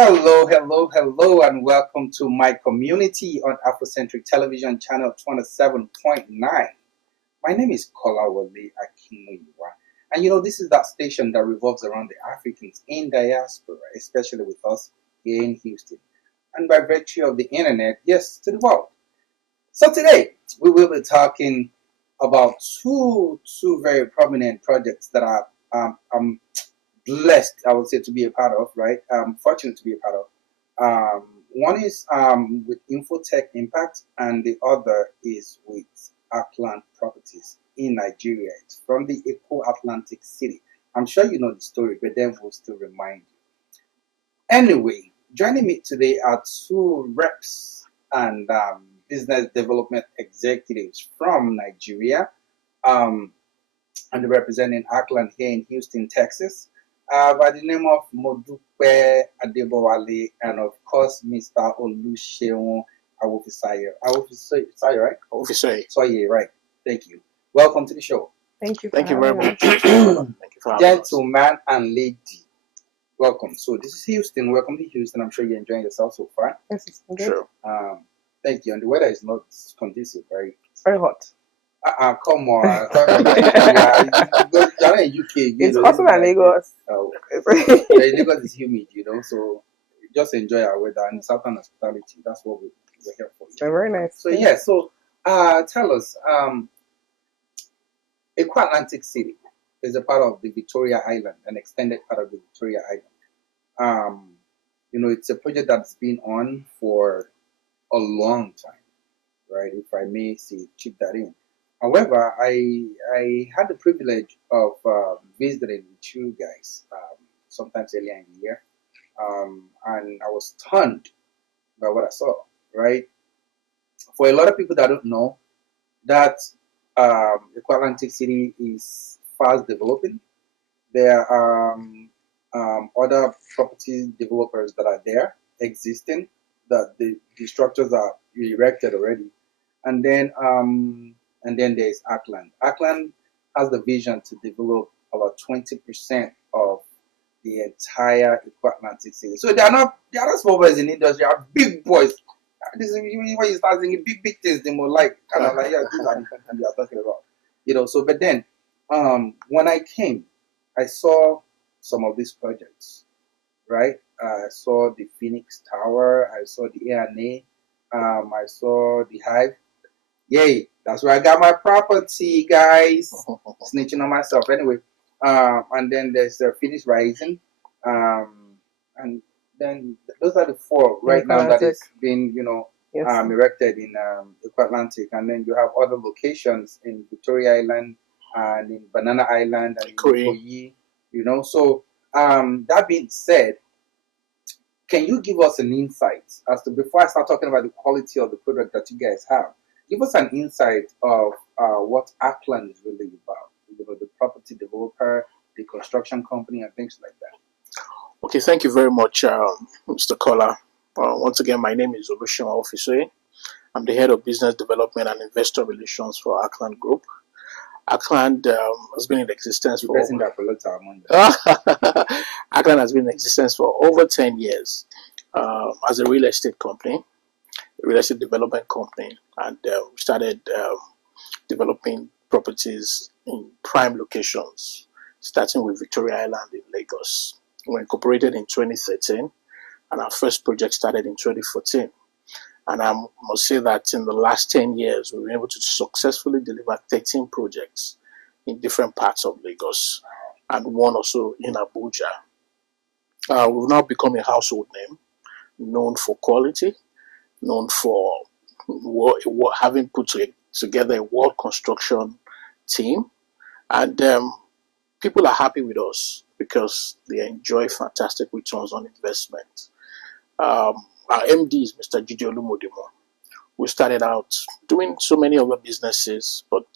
Hello, hello, hello, and welcome to my community on Afrocentric Television Channel 27.9. My name is Kolawole Akinmuyiwa, and this is that station that revolves around the Africans in diaspora, especially with us here in Houston, and by virtue of the internet, yes, to the world. So today, we will be talking about two very prominent projects that I'm blessed, I would say, to be a part of, right? Fortunate to be a part of. One is with Infotech Impact, and the other is with Arkland Properties in Nigeria. It's from the Eco Atlantic City. I'm sure you know the story, but then we'll still remind you. Anyway, joining me today are two reps and business development executives from Nigeria, and they're representing Arkland here in Houston, Texas. By the name of Modupe Adebowale and of course Mr. Oluseun Awofisayo. Awofisayo, right? Awofisayo. Soye, right. Thank you. Welcome to the show. Thank you. Thank you very much. Thank you for having us. Gentleman and lady, welcome. So this is Houston. Welcome to Houston. I'm sure you're enjoying yourself so far. Yes, it's good. Sure. Thank you. And the weather is not conducive, right? It's very hot. Come on. You're in UK. It's also in Lagos. Lagos is humid, so just enjoy our weather and Southern hospitality. That's what we're here for. Very nice. So tell us, Eco Atlantic City is a part of the Victoria Island, an extended part of the Victoria Island. It's a project that's been on for a long time, right? If I may say, chip that in. However, I had the privilege of visiting with you guys sometimes earlier in the year, and I was stunned by what I saw, right? For a lot of people that don't know, that Eco Atlantic City is fast developing. There are other property developers that are there existing, that the structures are erected already. And then there's Arkland. Arkland has the vision to develop about 20% of the entire Eco Atlantic City. So they are not small boys in the industry, they are big boys. This is when you start thinking big things, they more like these are the things we are talking about. So but then when I came, I saw some of these projects, right? I saw the Phoenix Tower, I saw the A&A, I saw the Hive. Yay, that's where I got my property, guys. Snitching on myself. Anyway, and then there's the Phoenix Rising. And then those are the four right now that is being, erected in Eco Atlantic. And then you have other locations in Victoria Island and in Banana Island and in Ikoyi, So that being said, can you give us an insight as to, before I start talking about the quality of the product that you guys have, give us an insight of what Arkland is really about, the property developer, the construction company, and things like that. Okay, thank you very much, Mr. Kola. Once again, my name is Oluseun Awofisayo. I'm the head of business development and investor relations for Arkland Group. Arkland has been in existence for Arkland has been in existence for over 10 years as a real estate company, a real estate development company, and we started developing properties in prime locations, starting with Victoria Island in Lagos. We were incorporated in 2013, and our first project started in 2014. And I must say that in the last 10 years, we've been able to successfully deliver 13 projects in different parts of Lagos, and one also in Abuja. We've now become a household name, known for quality, known for having put together a world construction team, and people are happy with us because they enjoy fantastic returns on investment. Our MD is Mr. Jide Olumodimo. We started out doing so many other businesses, but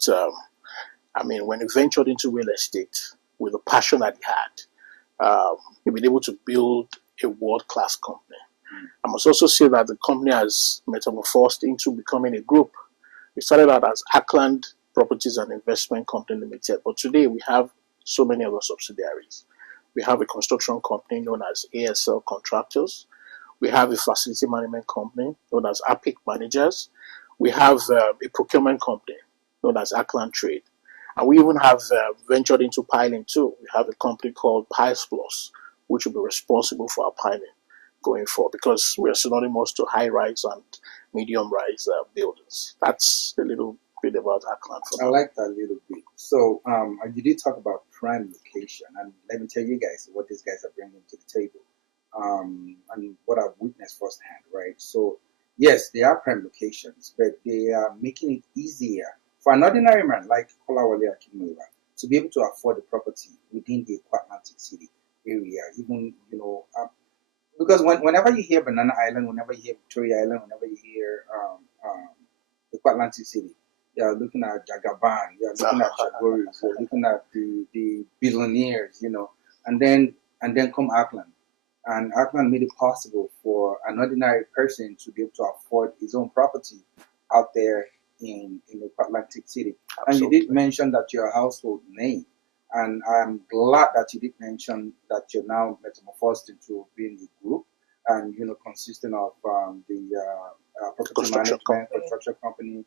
when he ventured into real estate with the passion that he had, he's been able to build a world-class company. I must also say that the company has metamorphosed into becoming a group. We started out as Arkland Properties and Investment Company Limited, but today we have so many other subsidiaries. We have a construction company known as ASL Contractors. We have a facility management company known as Epic Managers. We have a procurement company known as Arkland Trade. And we even have ventured into piling too. We have a company called Piles Plus, which will be responsible for our piling going forward, because we are synonymous to high-rise and medium-rise buildings. That's a little bit about Arkland. I like that little bit. So you did talk about prime location, and let me tell you guys what these guys are bringing to the table, and what I've witnessed firsthand, right? So yes, they are prime locations, but they are making it easier for an ordinary man like Kolawole Akinweva to be able to afford the property within the Atlantic City area, even because whenever you hear Banana Island, whenever you hear Victoria Island, whenever you hear the Atlantic City, you're looking at Jagaban, you're looking at Chagoris, you're looking at the billionaires, and then come Arkland. And Arkland made it possible for an ordinary person to be able to afford his own property out there in the Atlantic City. Absolutely. And you did mention that you're a household name. And I'm glad that you did mention that you're now metamorphosed into being a group, and consisting of the property construction company,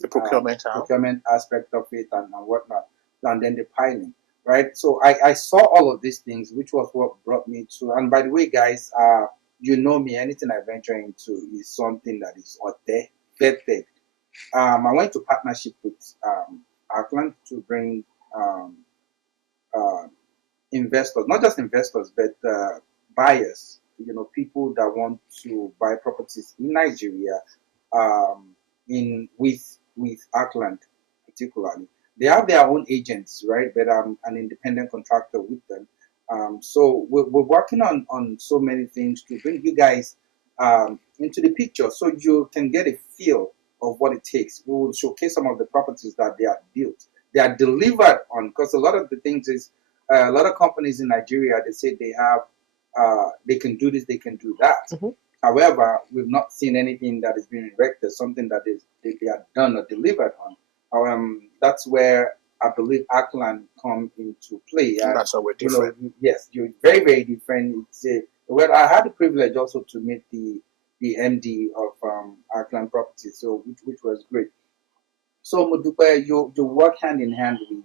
the procurement aspect of it, and whatnot, and then the piling, right? So I saw all of these things, which was what brought me to. And by the way, guys, you know me, anything I venture into is something that is authentic. I went to partnership with Arkland to bring investors, not just investors, but buyers, people that want to buy properties in Nigeria, with Arkland particularly. They have their own agents, right? But I'm an independent contractor with them. So we're working on so many things to bring you guys into the picture, so you can get a feel of what it takes. We will showcase some of the properties that they are built, they are delivered on, because a lot of the things is a lot of companies in Nigeria, they say they have they can do this, they can do that. Mm-hmm. However, we've not seen anything that is being erected, something that they are done or delivered on. That's where I believe Arkland come into play. And that's how we're different. Yes, you're very, very different. Well, I had the privilege also to meet the MD of Arkland Properties, so which was great. So Modupe, you work hand in hand with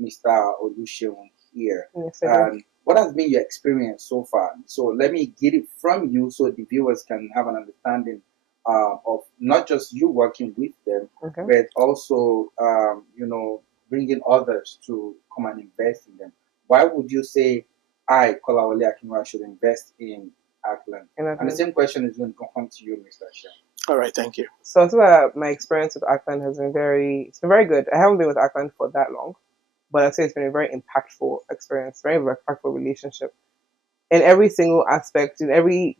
Mr. Oluseun here. Yes, and what has been your experience so far? So let me get it from you, so the viewers can have an understanding of not just you working with them, okay, but also bringing others to come and invest in them. Why would you say Kolawole Akinweva, should invest in Arkland? And the same question is going to come to you, Mr. Shem. All right, thank you. So my experience with Arkland has been very good. I haven't been with Arkland for that long, but I'd say it's been a very impactful experience, very impactful relationship. In every single aspect, in every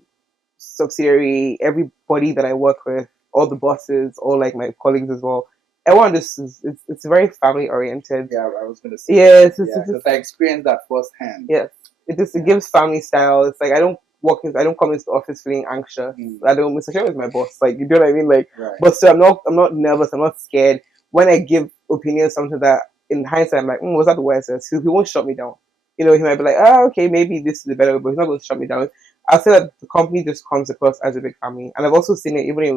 subsidiary, everybody that I work with, all the bosses, all like my colleagues as well, everyone just it's very family oriented. Yeah, I was gonna say. Yes, because I experienced that firsthand. Yes, it gives family style. It's like I don't come into the office feeling anxious. Mr. Shem is my boss. Like, you know what I mean? Like, right. But still, I'm not nervous. I'm not scared. When I give opinions, something that in hindsight I'm like, was that the way I said? So he won't shut me down. He might be like, okay, maybe this is the better way, but he's not going to shut me down. I'll say that the company just comes across as a big family, and I've also seen it even in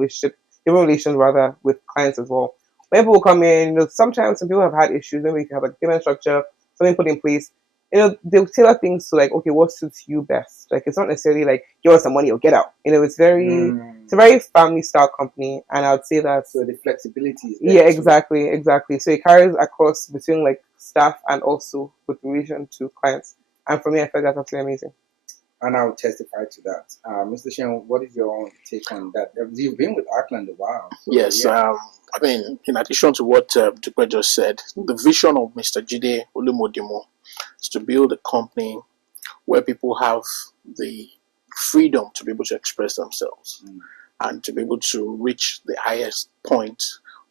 relations rather with clients as well. When people come in, sometimes some people have had issues. Maybe you have a payment structure, something put in place. They'll tailor things to like, okay, what suits you best? Like, it's not necessarily like, give us some money or get out. It's a very family style company, and I would say that. So the flexibility is there. Yeah, exactly. So it carries across between like staff and also with relation to clients. And for me, I feel that's absolutely amazing. And I'll testify to that. Mr. Shen, what is your own take on that? You've been with Arkland a while. So, yes, yeah. I mean, in addition to what Dupe just said, the vision of Mr. Jide Olumodimo is to build a company where people have the freedom to be able to express themselves and to be able to reach the highest point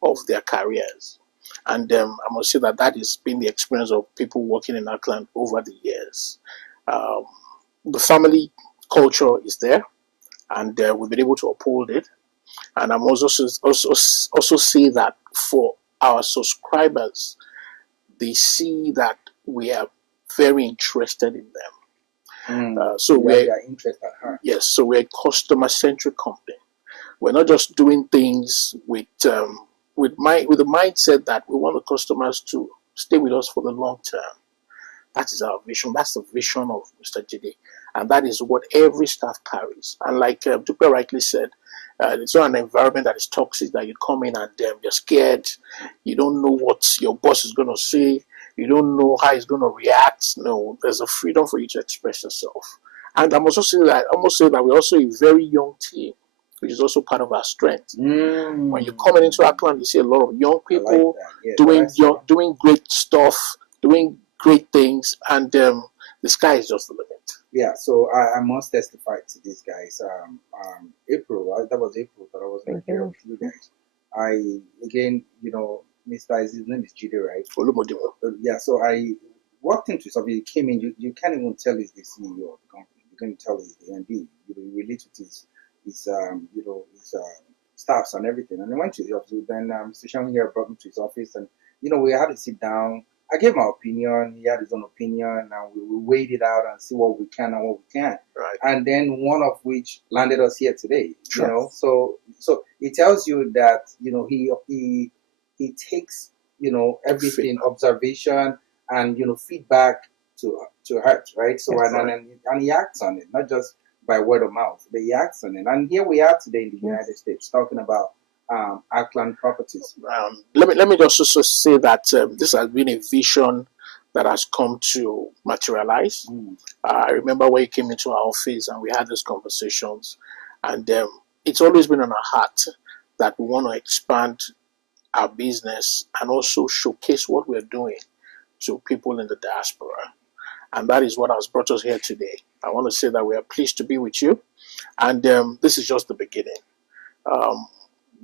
of their careers. And I must say that has been the experience of people working in Arkland over the years. The family culture is there, and we've been able to uphold it. And I'm also say that for our subscribers, they see that we are very interested in them. So we have their interest at heart. Yes, so we're a customer-centric company. We're not just doing things with the mindset that we want the customers to stay with us for the long term. That is our vision. That's the vision of Mr. Jide. And that is what every staff carries. And like Dupe rightly said, it's not an environment that is toxic, that you come in and you're scared. You don't know what your boss is going to say. You don't know how he's going to react. No, there's a freedom for you to express yourself. And I must also say that we're also a very young team, which is also part of our strength. When you're coming into Arkland, you see a lot of young people doing great stuff, doing great things, and the sky is just the limit. Yeah, so I must testify to these guys. April, that was April that I was like here with you guys. Again, Mr. His name is Jide, right? Yeah, so I walked into something. He came in. You can't even tell he's the CEO of the company. You can't tell he's the MD. You relate with his staffs and everything. And I went to the office. Then Mr. Shang here brought me to his office, and we had to sit down. I gave my opinion. He had his own opinion, and we weighed it out and see what we can and what we can't. Right. And then one of which landed us here today. Sure. So it tells you that he takes everything, observation and feedback to heart, right? So and he acts on it, not just by word of mouth, but he acts on it. And here we are today in the United States talking about Arkland properties. Let me just also say that this has been a vision that has come to materialize. I remember when you came into our office and we had these conversations, and it's always been on our heart that we want to expand our business and also showcase what we're doing to people in the diaspora. And that is what has brought us here today. I want to say that we are pleased to be with you, and this is just the beginning.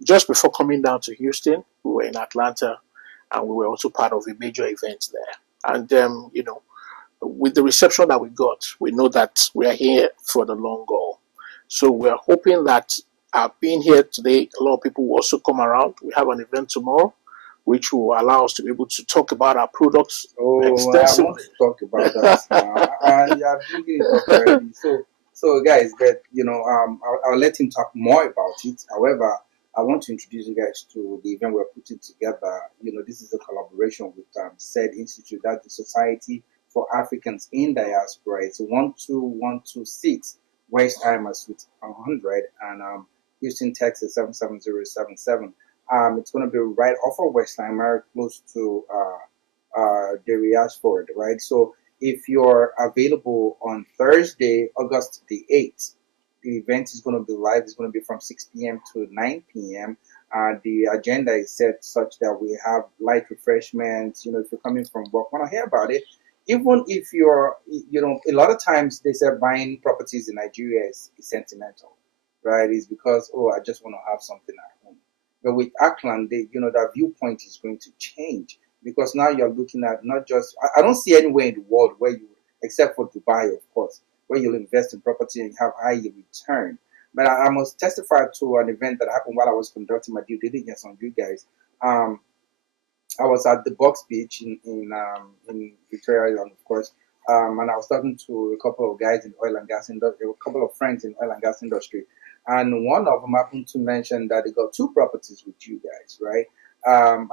Just before coming down to Houston, we were in Atlanta, and we were also part of a major event there. And with the reception that we got, we know that we are here for the long haul. So we are hoping that being here today, a lot of people will also come around. We have an event tomorrow, which will allow us to be able to talk about our products extensively. I want to talk about that now. You are bringing it up already. So guys, but I'll let him talk more about it. However, I want to introduce you guys to the event we're putting together. This is a collaboration with S7E8 Institute, that's the Society for Africans in Diaspora. It's 12126 West Island Suite 100 and Houston, Texas 77077. It's going to be right off of Westheimer, close to Derry Ashford, right? So if you're available on Thursday, August the 8th, the event is going to be live. It's going to be from 6 p.m. to 9 p.m. The agenda is set such that we have light refreshments. If you're coming from work, want to hear about it. Even if you're, a lot of times they say buying properties in Nigeria is sentimental, right? It's because, I just want to have something at home. But with Arkland, that viewpoint is going to change because now you're looking at not just, I don't see anywhere in the world where you, except for Dubai, of course, where you'll invest in property and have high return. But I must testify to an event that happened while I was conducting my due diligence on you guys. I was at the Box Beach in Victoria Island, of course, and I was talking to a couple of guys in the oil and gas industry, a couple of friends in the oil and gas industry, and one of them happened to mention that they got 2 properties with you guys, right?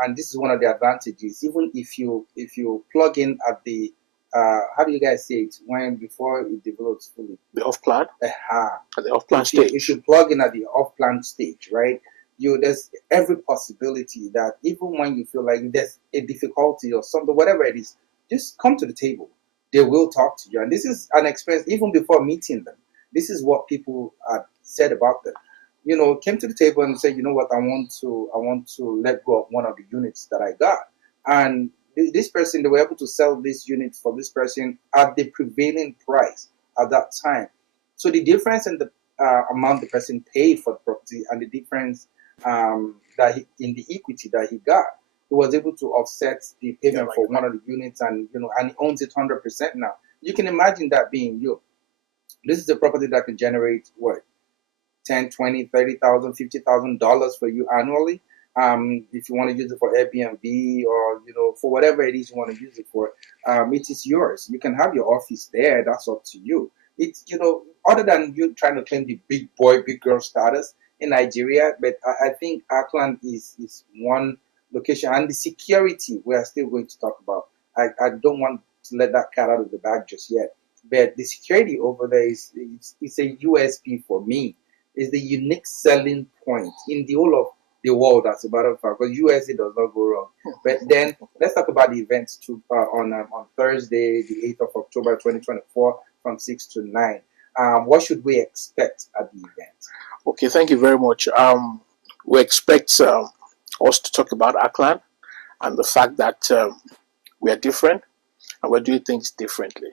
And this is one of the advantages. Even if you plug in at the how do you guys say it before it develops fully? The off-plan? At the off-plan stage. If you plug in at the off-plan stage, right? There's every possibility that even when you feel like there's a difficulty or something, whatever it is, just come to the table. They will talk to you. And this is an experience even before meeting them. This is what people said about them. Came to the table and said, what, I want to let go of one of the units that I got. And this person, they were able to sell this unit for this person at the prevailing price at that time. So the difference in the amount the person paid for the property and the difference in the equity that he got, he was able to offset the payment for one of the units, and and he owns it 100% now. You can imagine that being you. This is a property that can generate what, 10, 20, 30,000, $50,000 for you annually. If you want to use it for Airbnb or for whatever it is you want to use it for, it is yours. You can have your office there. That's up to you. it's, other than you trying to claim the big boy, big girl status in Nigeria, but I think Arkland is one location, and the security we are still going to talk about. I don't want to let that cat out of the bag just yet, but the security over there it's a USP for me. It's the unique selling point in the whole of the world, as a matter of fact, because USA does not go wrong. But then let's talk about the events too, on Thursday, the 8th of October 2024, from 6 to 9. What should we expect at the event? Okay, thank you very much. We expect us to talk about Arkland and the fact that we are different and we're doing things differently.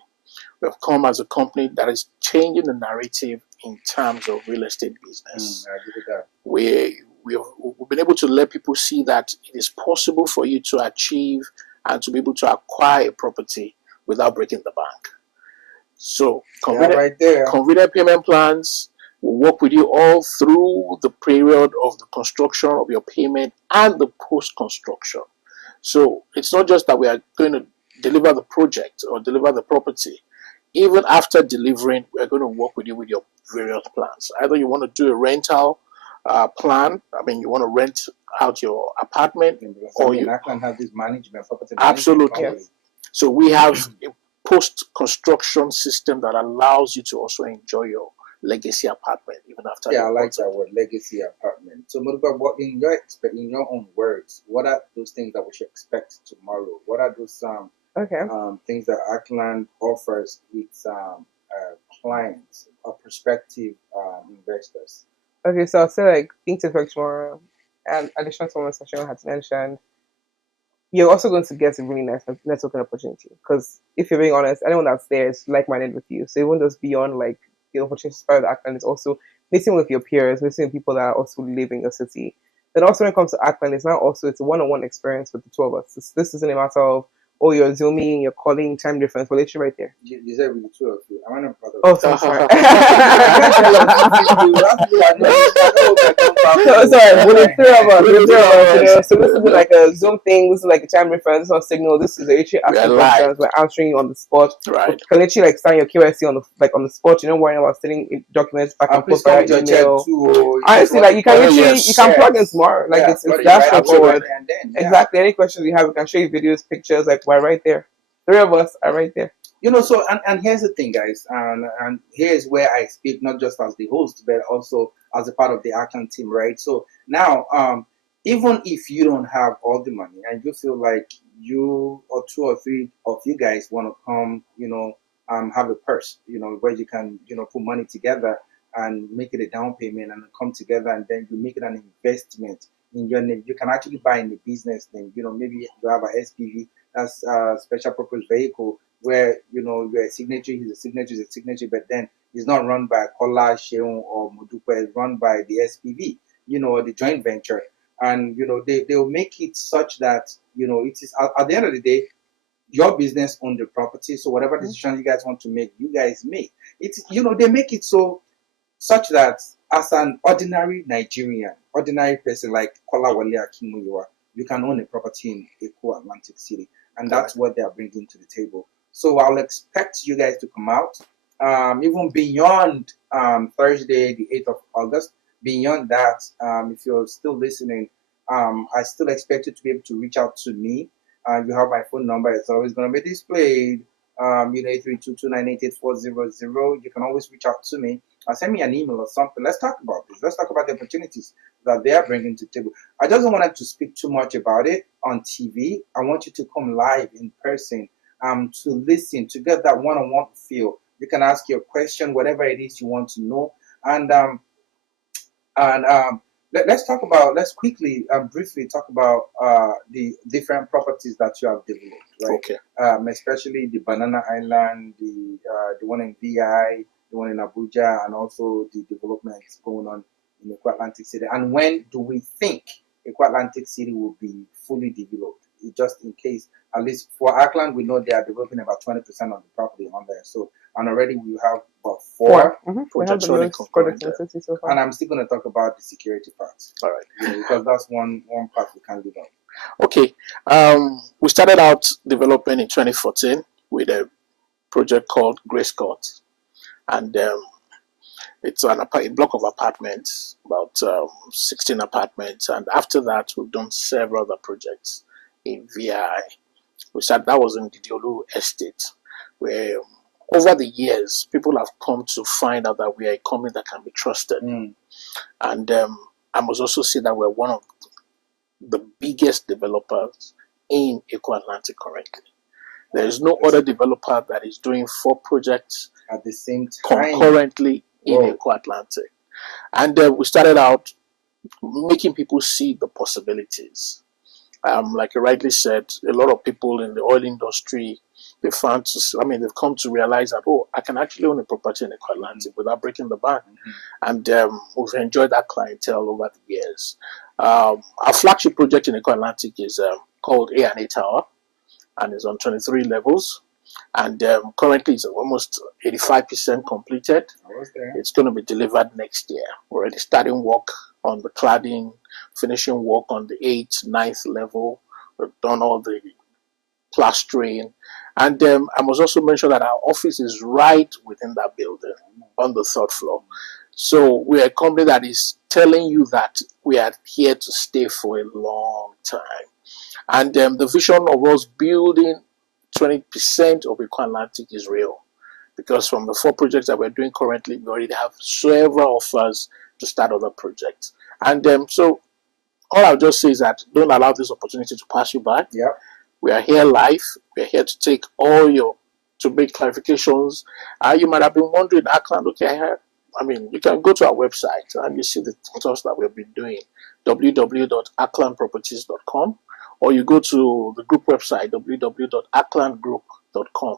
We have come as a company that is changing the narrative in terms of real estate business. I give it that. We've been able to let people see that it is possible for you to achieve and to be able to acquire a property without breaking the bank. So, Right there. convenient payment plans will work with you all through the period of the construction of your payment and the post-construction. So, it's not just that we are going to deliver the project or deliver the property. Even after delivering, we're going to work with you with your various plans. Either you want to do a rental plan, you want to rent out your apartment, or you Arkland have this management, property absolutely. management. Yes. So we have a post-construction system that allows you to also enjoy your legacy apartment even after. Yeah, I like that word, legacy apartment. So, Muruba, what in your own words, what are those things that we should expect tomorrow? What are those things that Arkland offers its clients or prospective investors? Okay, so I'll say like things to expect tomorrow, and additional to what Sasha has mentioned, you're also going to get a really nice networking opportunity. Because if you're being honest, anyone that's there is like-minded with you. So even just beyond like the opportunity to part of Arkland, is also meeting with your peers, meeting with people that also live in your city. Then also when it comes to Arkland, it's a one-on-one experience with the two of us. This isn't a matter of you're zooming, you're calling, time difference. We're literally right there. You said with the two of you. I'm not part of. Oh, sorry. Sorry, with the three of us. So this is like a Zoom thing. This is like a time reference. This is not signal. This is literally asking questions. We're answering you on the spot. Right. You can literally like sign your KYC on the spot. You're not worrying about sending documents back and forth via email. Honestly, like you can plug in tomorrow. Like it's that straightforward. Exactly. Any questions you have, we can show you videos, pictures. Like we're right there. Three of us are right there. So and here's the thing, guys, and here's where I speak not just as the host, but also as a part of the Arkland team, right? So now, even if you don't have all the money and you feel like you or two or three of you guys want to come, have a purse, where you can, put money together and make it a down payment and come together and then you make it an investment in your name. You can actually buy in the business name. Maybe you have a SPV, that's a special purpose vehicle, where you're a signature, he's a signature, but then it's not run by Kola, Sheon, or Modupe, it's run by the SPV, or the joint venture. And they'll make it such that it is at the end of the day your business on the property. So whatever decision you guys want to make, you guys make. It's they make it such that as an ordinary Nigerian, ordinary person like Kola Wale Akimuyiwa, you can own a property in Eko Atlantic City, and that's what they are bringing to the table. So I'll expect you guys to come out, even beyond Thursday, the 8th of August. Beyond that, if you're still listening, I still expect you to be able to reach out to me. You have my phone number. It's always going to be displayed. 832298840. You can always reach out to me. Send me an email or something. Let's talk about this. Let's talk about the opportunities that they are bringing to the table. I just don't want to speak too much about it on TV. I want you to come live in person, to listen, to get that one-on-one feel. You can ask your question, whatever it is you want to know, let's quickly briefly talk about the different properties that you have developed, right? Okay. Especially the Banana Island, the one in VI, the one in Abuja, and also the developments going on in Eko Atlantic City. And when do we think Eko Atlantic City will be fully developed? Just in case, at least for Arkland, we know they are developing about 20% of the property on there. So, and already we have about four projects running concurrently. And I'm still going to talk about the security part. All right. Because that's one part we can't leave out. Okay. We started out developing in 2014 with a project called Grace Court. and it's a block of apartments, about 16 apartments. And after that, we've done several other projects in VI. That was in the Diolu estate, where over the years, people have come to find out that we are a company that can be trusted. And I must also say that we're one of the biggest developers in Eco Atlantic currently. There is no other developer that is doing 4 projects at the same time concurrently in Eco Atlantic. And we started out making people see the possibilities. Like you rightly said, a lot of people in the oil industry, they've come to realize that, I can actually own a property in Eco Atlantic without breaking the bank. And we've enjoyed that clientele over the years. Our flagship project in Eco Atlantic is called A&A Tower, and is on 23 levels. And currently it's almost 85% completed. It's going to be delivered next year. We're already starting work on the cladding, finishing work on the 8th, 9th level. We've done all the plastering. And I must also mention that our office is right within that building on the 3rd floor. So we're a company that is telling you that we are here to stay for a long time. And the vision of us building 20% of Eco Atlantic is real. Because from the 4 projects that we're doing currently, we already have several offers to start other projects. And so all I'll just say is that don't allow this opportunity to pass you by. We are here live. We're here to take to make clarifications. You might have been wondering, Arkland, you can go to our website and you see the stuff that we've been doing, www.arklandproperties.com, or you go to the group website, www.arklandgroup.com.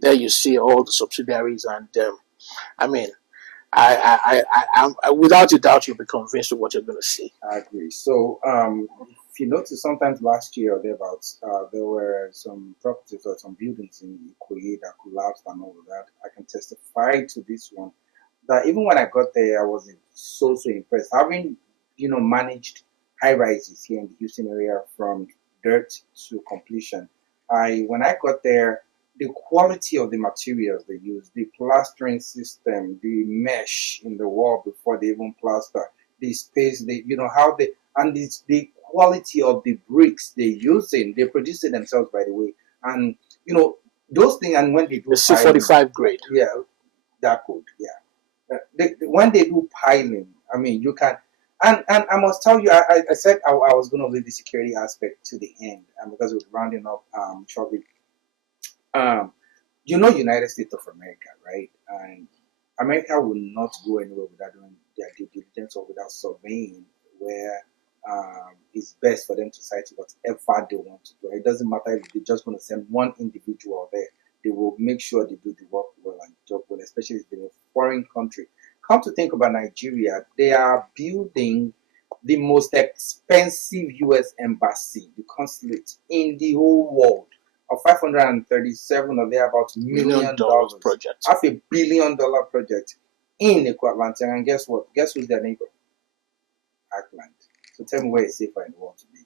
There you see all the subsidiaries, and I without a doubt, you'll be convinced of what you're going to see. I agree. So, if you notice, sometimes last year or thereabouts, there were some properties or some buildings in Ikoyi that collapsed and all of that. I can testify to this one, that even when I got there, I wasn't so impressed. Having, managed high rises here in the Houston area from dirt to completion, when I got there, the quality of the materials they use, the plastering system, the mesh in the wall before they even plaster, the space, the quality of the bricks they're using, they produce it themselves, by the way. And, those things, and when they do the C45 grade. Yeah, that code, yeah. When they do piling, you can, and I must tell you, I said I was going to leave the security aspect to the end, because we're rounding up shortly. United States of America, right? And America will not go anywhere without doing their due diligence or without surveying where it's best for them to cite whatever they want to do. It doesn't matter if they're just going to send one individual there. They will make sure they do the work well and job well, especially if they're in a foreign country. Come to think about Nigeria, they are building the most expensive U.S. embassy, the consulate in the whole world. Of 537 or thereabouts $1 million project. $500 million project in Eco Atlantic. And guess what? Guess who's their neighbor? Arkland. So tell me where it's safer in the world to be.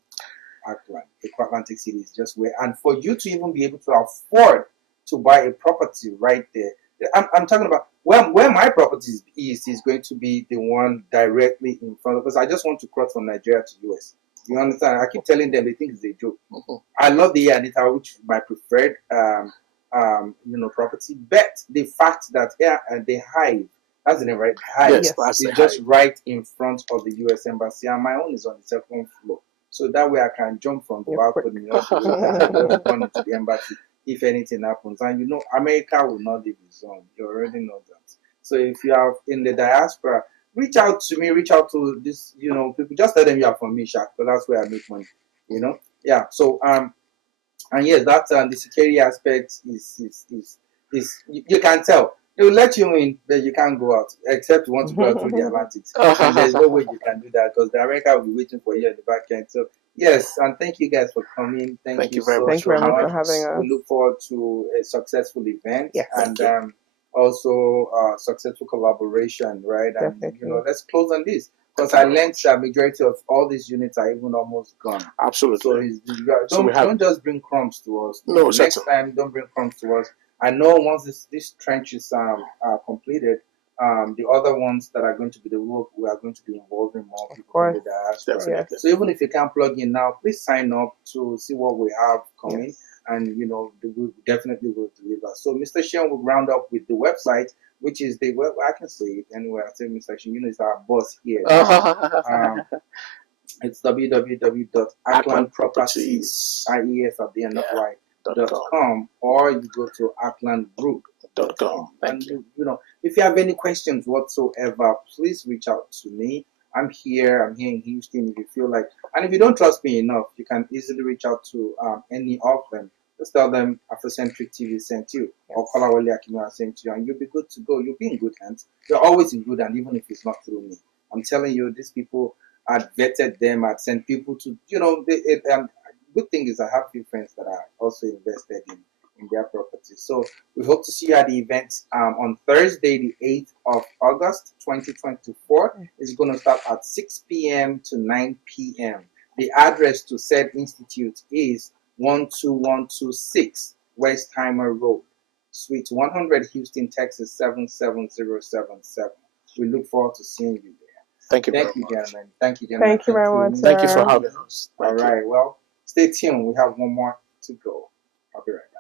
Arkland. Eco Atlantic City is just where. And for you to even be able to afford to buy a property right there, I'm talking about where my property is going to be the one directly in front of us. I just want to cross from Nigeria to US. You understand? I keep telling them they think it's a joke. I love the A&A Tower, which is my preferred, property. But the fact that the Hive, that's the name, right? Hive is just right in front of the U.S. Embassy, and my own is on the 2nd floor. So that way I can jump from the balcony up to the embassy if anything happens. And America will not leave his own. You already know that. So if you are in the diaspora, reach out to me, reach out to this, people. Just tell them you are from me, Shaq, because that's where I make money, Yeah. So, and yes, that's the security aspect is you can tell. They will let you in, but you can't go out, except you want to go out through the Atlantic. And there's no way you can do that, because the America will be waiting for you at the back end. So, yes, and thank you guys for coming. Thank you very much for having us. We look forward to a successful event. Yes. And also successful collaboration, right? And let's close on this, because I learned that majority of all these units are even almost gone. Absolutely. So don't just bring crumbs to us. No, next time don't bring crumbs to us. I know once this trench is completed, the other ones that are going to be the work, we are going to be involving more Of people from course. the diaspora. Definitely. So even if you can't plug in now, please sign up to see what we have coming, Yes. and we definitely will deliver. So Mr. Sean will round up with the website, which is I can say it anyway. I say Mr. Sean, it's our boss here. It's www.arklandproperties, IES at the end of .com, or you go to arklandgroup.com. Thank And if you have any questions whatsoever, please reach out to me. I'm here in Houston. If you feel like, and if you don't trust me enough, you can easily reach out to any of them. Just tell them Afrocentric TV sent you, or Kolawole Akinola sent you, and you'll be good to go. You'll be in good hands. You're always in good hands, even if it's not through me. I'm telling you, these people, I'd vetted them. I'd sent people to, good thing is I have few friends that are also invested in their properties. So we hope to see you at the event on Thursday, the 8th of August, 2024. It's going to start at 6 p.m. to 9 p.m. The address to said institute is 12126 Westheimer Road, Suite 100, Houston, Texas 77077. We look forward to seeing you there. Thank you very Thank you, much. gentlemen. Thank you, gentlemen. Thank you very much. Thank you for having us. All right. Well, stay tuned. We have one more to go. I'll be right back.